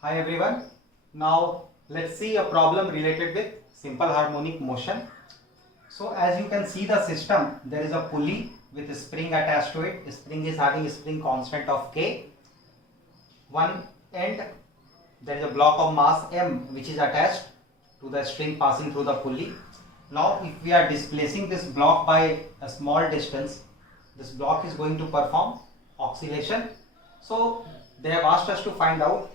Hi everyone. Now let's see a problem related with simple harmonic motion. So as you can see the system, there is a pulley with a spring attached to it. The spring is having a spring constant of K. One end there is a block of mass M which is attached to the string passing through the pulley. Now if we are displacing this block by a small distance, this block is going to perform oscillation. So they have asked us to find out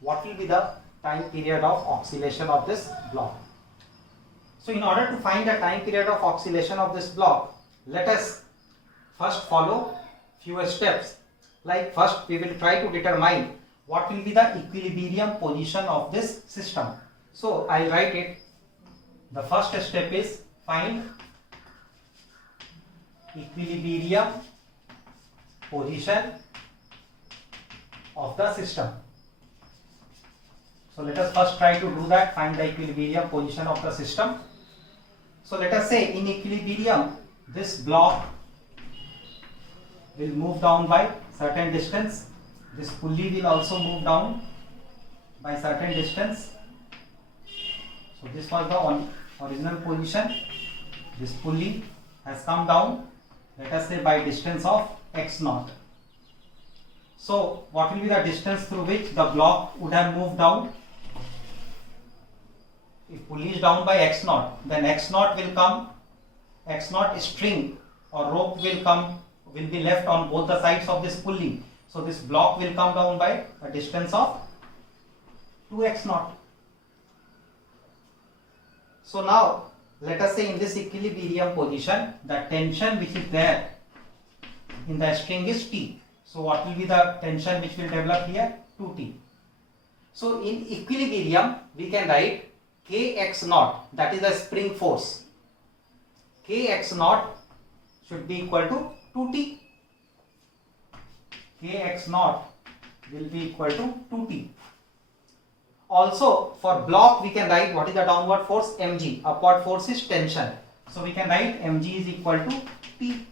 what will be the time period of oscillation of this block. So in order to find the time period of oscillation of this block, let us first follow few steps. Like first we will try to determine what will be the equilibrium position of this system. So I'll write it. The first step is find equilibrium position of the system. So let us first try to do that, find the equilibrium position of the system. So let us say in equilibrium, this block will move down by certain distance. This pulley will also move down by certain distance. So this was the original position. This pulley has come down, let us say by distance of x naught. So what will be the distance through which the block would have moved down? If pulley is down by x naught, then x naught will come, x naught string or rope will be left on both the sides of this pulley. So this block will come down by a distance of 2x naught. So now let us say in this equilibrium position, the tension which is there in the string is T. So what will be the tension which will develop here? 2T. So in equilibrium we can write Kx naught, that is the spring force. Kx naught should be equal to 2T. Kx naught will be equal to 2T. Also for block we can write what is the downward force? Mg. Upward force is tension. So we can write Mg is equal to T.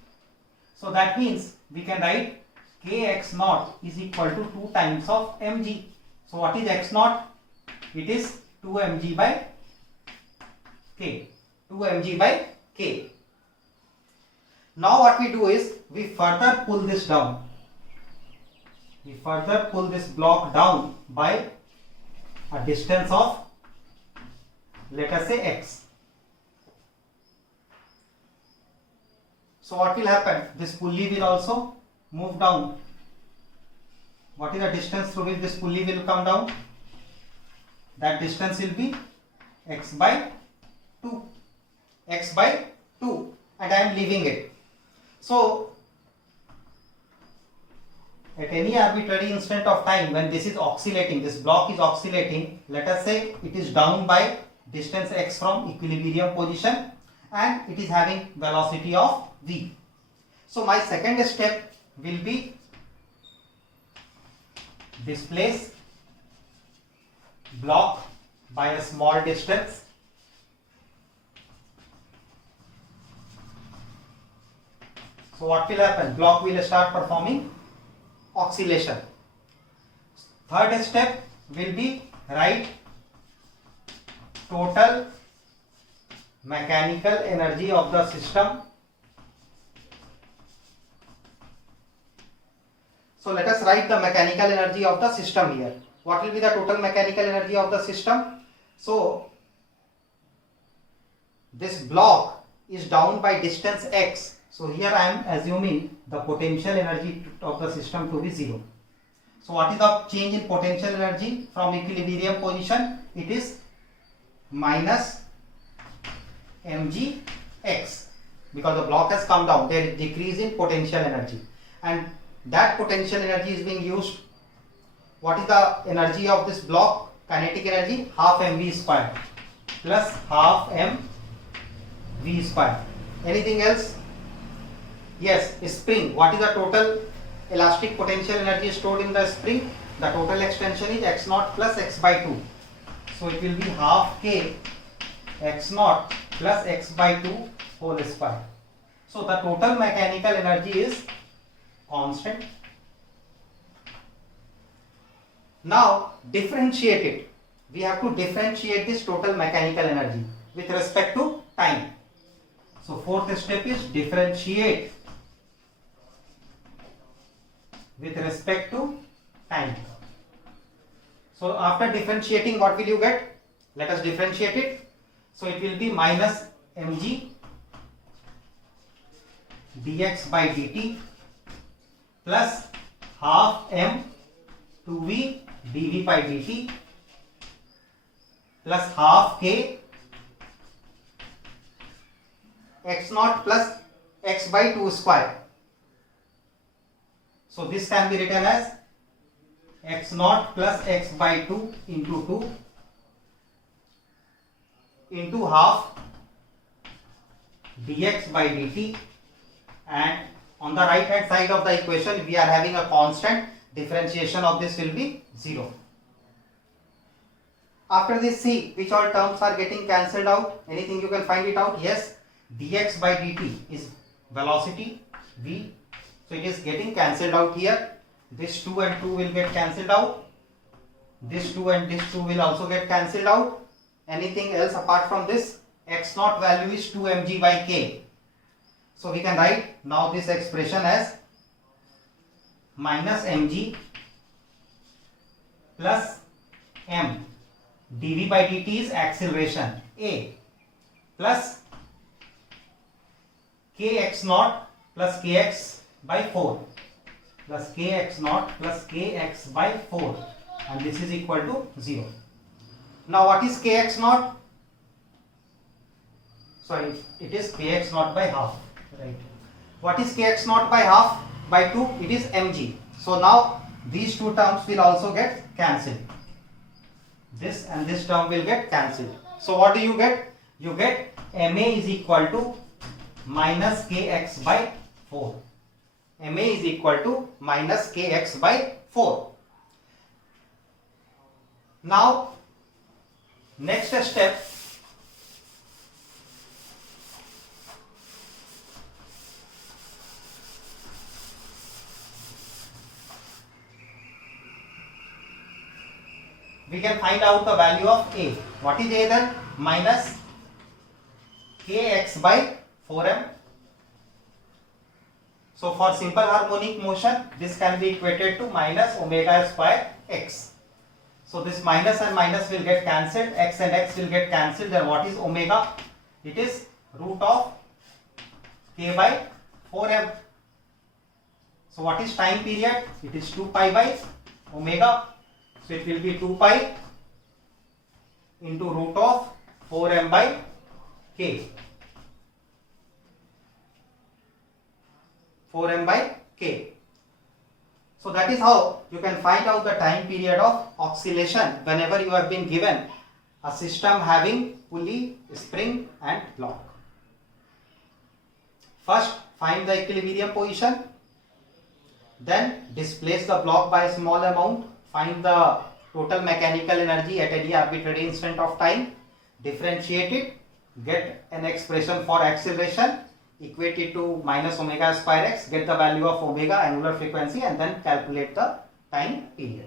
So that means we can write Kx naught is equal to 2 times of Mg. So what is x naught? It is 2 mg by k. 2 mg by k. Now what we do is we further pull this down. We further pull this block down by a distance of, let us say, x. So what will happen? This pulley will also move down. What is the distance through which this pulley will come down? That distance will be x by 2. X by 2, and I am leaving it. So at any arbitrary instant of time when this is oscillating, this block is oscillating, let us say it is down by distance x from equilibrium position and it is having velocity of v. So my second step will be displace block by a small distance. So what will happen? Block will start performing oscillation. Third step will be write total mechanical energy of the system. So let us write the mechanical energy of the system here. What will be the total mechanical energy of the system? So this block is down by distance x. So here I am assuming the potential energy of the system to be 0. So what is the change in potential energy from equilibrium position? It is minus mgx, because the block has come down. There is decrease in potential energy, and that potential energy is being used. What is the energy of this block? Kinetic energy half mv square plus half mv square. Anything else? Yes, spring. What is the total elastic potential energy stored in the spring? The total extension is x naught plus x by 2. So it will be half k x naught plus x by 2 whole square. So the total mechanical energy is constant Now differentiate it. We have to differentiate this total mechanical energy with respect to time. So fourth step is differentiate with respect to time. So after differentiating, what will you get? Let us differentiate it. So it will be minus mg dx by dt plus half m 2v dv by dt plus half k x naught plus x by 2 square. So this can be written as x naught plus x by 2 into 2 into half dx by dt, and on the right hand side of the equation we are having a constant. Differentiation of this will be 0. After this, see which all terms are getting cancelled out. Anything you can find it out? Yes, dx by dt is velocity v, so it is getting cancelled out here. This 2 and 2 will get cancelled out. This 2 and this 2 will also get cancelled out. Anything else apart from this? X naught value is 2 mg by k. So we can write now this expression as minus mg plus m dv by dt is acceleration a plus kx naught plus kx by 4 plus kx naught plus kx by 4, and this is equal to 0. Now what is kx naught? Sorry, it is kx naught by half, right? What is kx naught by half? By 2, it is mg. So now these two terms will also get cancelled. This and this term will get cancelled. So what do you get? You get ma is equal to minus kx by 4. ma is equal to minus kx by 4. Now next step, we can find out the value of a. What is a then? Minus kx by 4m. So for simple harmonic motion, this can be equated to minus omega square x. So this minus and minus will get cancelled, x and x will get cancelled. Then what is omega? It is root of k by 4m. So what is time period? It is 2 pi by omega. So it will be 2 pi into root of 4m by k. 4m by k. So that is how you can find out the time period of oscillation whenever you have been given a system having pulley, spring and block. First find the equilibrium position, then displace the block by a small amount, find the total mechanical energy at any arbitrary instant of time, differentiate it, get an expression for acceleration, equate it to minus omega square x, get the value of omega, angular frequency, and then calculate the time period.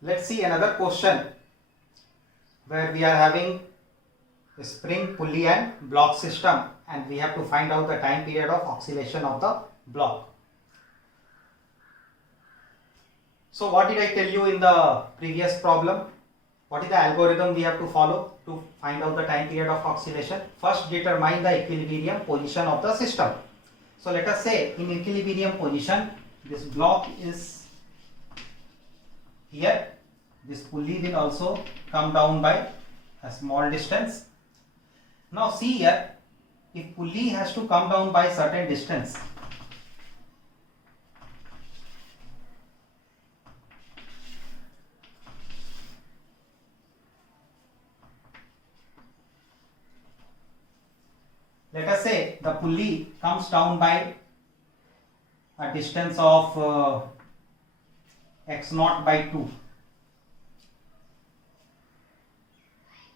Let's see another question where we are having a spring, pulley and block system, and we have to find out the time period of oscillation of the block. So what did I tell you in the previous problem? What is the algorithm we have to follow to find out the time period of oscillation? First determine the equilibrium position of the system. So let us say in equilibrium position, this block is here, this pulley will also come down by a small distance. Now see here, if pulley has to come down by a certain distance, let us say the pulley comes down by a distance of x naught by 2.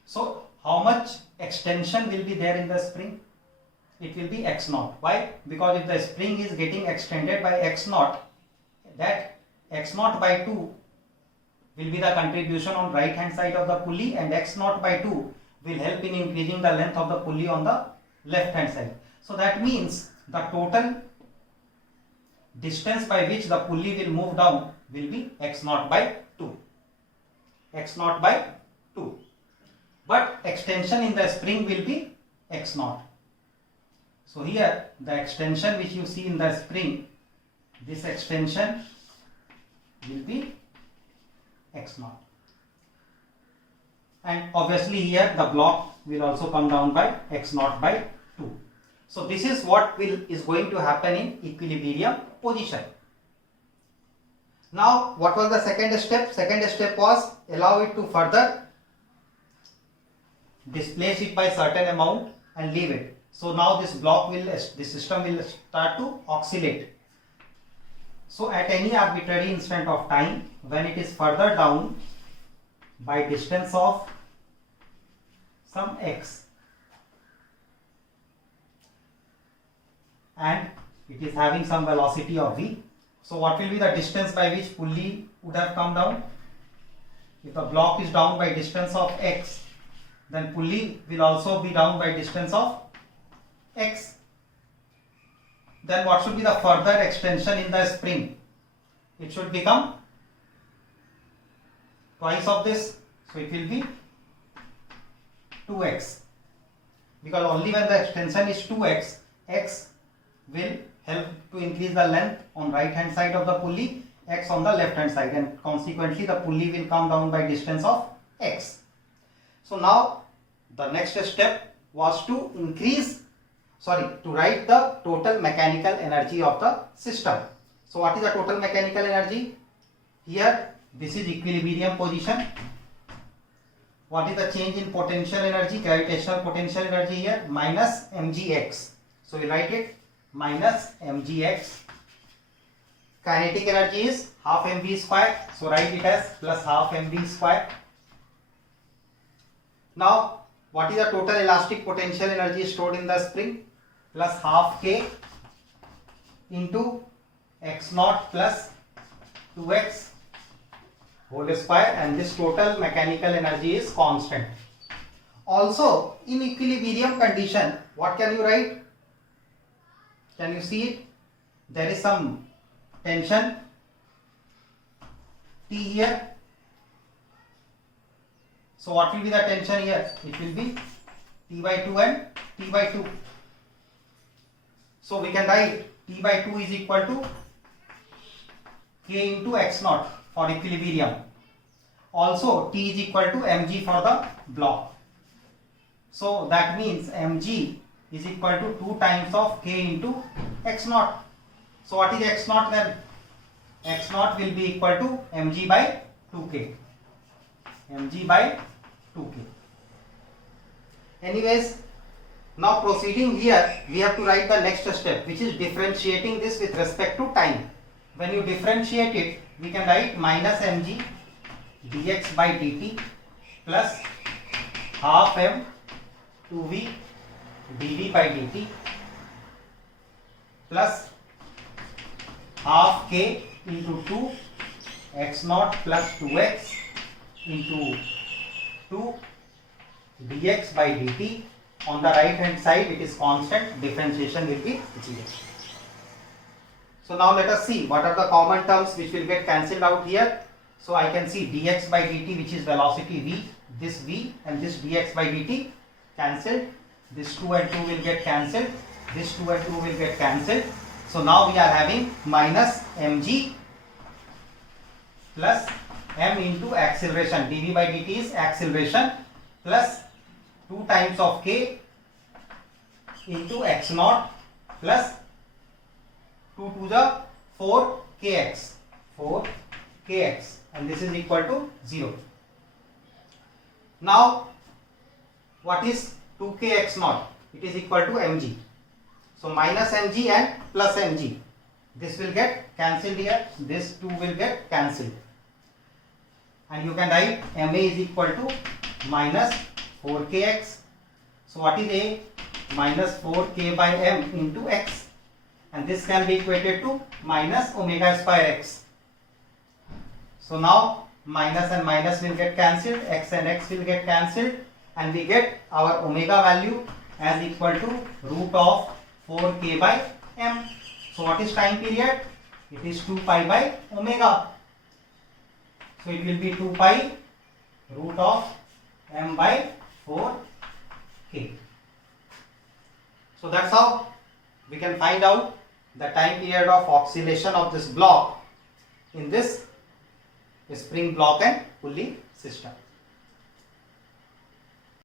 So how much extension will be there in the spring? It will be x naught. Why? Because if the spring is getting extended by x naught, that x naught by 2 will be the contribution on right hand side of the pulley, and x naught by 2 will help in increasing the length of the pulley on the left hand side. So that means the total distance by which the pulley will move down will be x naught by 2. X naught by 2. But extension in the spring will be x naught. So here the extension which you see in the spring, this extension will be x naught. And obviously here the block will also come down by x naught by 2. So this is what is going to happen in equilibrium position. Now what was the second step? Second step was allow it to further displace it by certain amount and leave it. So now this system will start to oscillate. So at any arbitrary instant of time, when it is further down by distance of some x, and it is having some velocity of v. So what will be the distance by which pulley would have come down? If the block is down by distance of x, then pulley will also be down by distance of x. Then what should be the further extension in the spring? It should become twice of this. So it will be 2x, because only when the extension is 2x, x will help to increase the length on right hand side of the pulley, x on the left hand side, and consequently the pulley will come down by distance of x. So now the next step was to write the total mechanical energy of the system. So what is the total mechanical energy? Here this is equilibrium position. What is the change in potential energy, gravitational potential energy here? Minus mgx. So we write it minus mgx. Kinetic energy is half mv square. So write it as plus half mv square. Now what is the total elastic potential energy stored in the spring? Plus half k into x naught plus 2x whole square, and this total mechanical energy is constant. Also in equilibrium condition, what can you write? Can you see it? There is some tension T here. So what will be the tension here? It will be T by 2 and T by 2. So we can write T by 2 is equal to K into x naught for equilibrium. Also T is equal to mg for the block. So that means mg is equal to 2 times of K into x naught. So what is x naught then? X naught will be equal to mg by 2k. mg by 2k. Anyways, now proceeding here, we have to write the next step, which is differentiating this with respect to time. When you differentiate it, we can write minus mg dx by dt plus half m 2v dv by dt plus half k into 2 x naught plus 2x into 2 dx by dt. On the right hand side it is constant, differentiation will be 0. So now let us see what are the common terms which will get cancelled out here. So I can see dx by dt, which is velocity v, this v and this dx by dt cancelled. This 2 and 2 will get cancelled. This 2 and 2 will get cancelled. So now we are having minus mg plus m into acceleration. dv by dt is acceleration plus 2 times of k into x naught plus 2 to the 4 kx, and this is equal to 0. Now what is 2k x naught? It is equal to mg. So minus mg and plus mg, this will get cancelled here, this 2 will get cancelled, and you can write ma is equal to minus 4kx. So what is a? Minus 4k by m into x, and this can be equated to minus omega square x. So now minus and minus will get cancelled, x and x will get cancelled, and we get our omega value as equal to root of 4k by m. So what is time period? It is 2 pi by omega. So it will be 2 pi root of m by 4k. So that's how we can find out the time period of oscillation of this block in this spring block and pulley system.